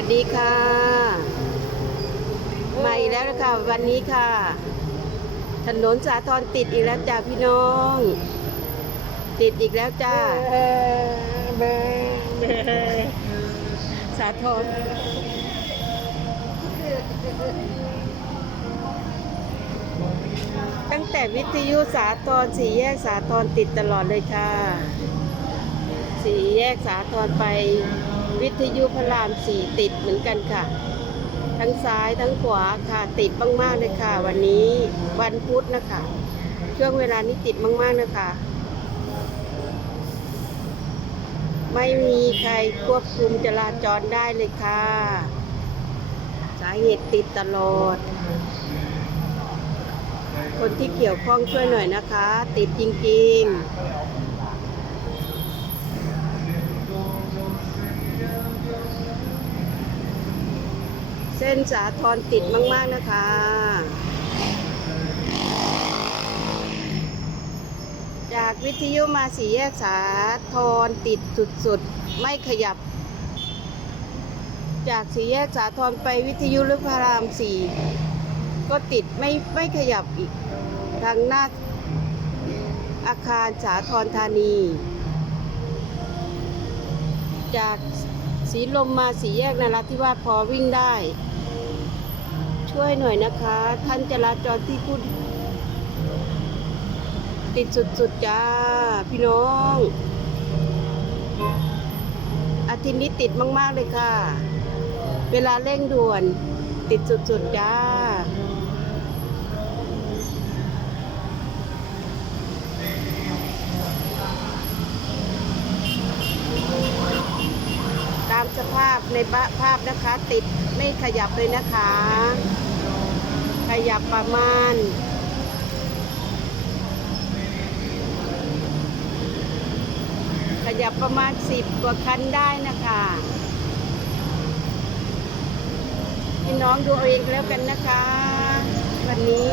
วัสดีค่ะมาอีกแล้วนะคะวันนี้ค่ะ ถนนสาทรติดอีกแล้วจ้าพี่น้อง ติดอีกแล้วจ้าสาทรตั้งแต่วิทยุสาทรสี่แยกสาทรติดตลอดเลยค่ะ สี่แยกสาทรไป วิทยุพระรามสี่ติดเหมือนกันค่ะ ทั้งซ้ายทั้งขวาค่ะติดมากๆเลยค่ะ วันนี้วันพุธนะคะช่วงเวลานี้ติดมากๆนะคะ ไม่มีใครควบคุมจราจรได้เลยค่ะ สาเหตุติดตลอด คนที่เกี่ยวข้องช่วยหน่อยนะคะ ติดจริงๆ เส้นสาทรติดมาก ๆ นะคะ จากวิทยุมาสีแยกสาทรติดสุด ๆ ไม่ขยับ จากสีแยกสาทรไปวิทยุหรือพระรามสี่ก็ติดไม่ไม่ขยับอีกทางหน้าอาคารสาทรธานี จากสีลมมาสีแยกนราธิวาสพอวิ่งได้ ช่วยหน่อยนะคะ ท่านจราจรที่พูดติดสุดๆจ้า พี่น้อง อาทิตย์นี้ติดมากๆเลยค่ะ เวลาเร่งด่วนติดสุดๆจ้า ภาพในภาพนะคะ ติดไม่ขยับเลยนะคะ ขยับประมาณขยับประมาณสิบกว่าคันได้นะคะพี่น้องดูเอาเองแล้วกันนะคะ วันนี้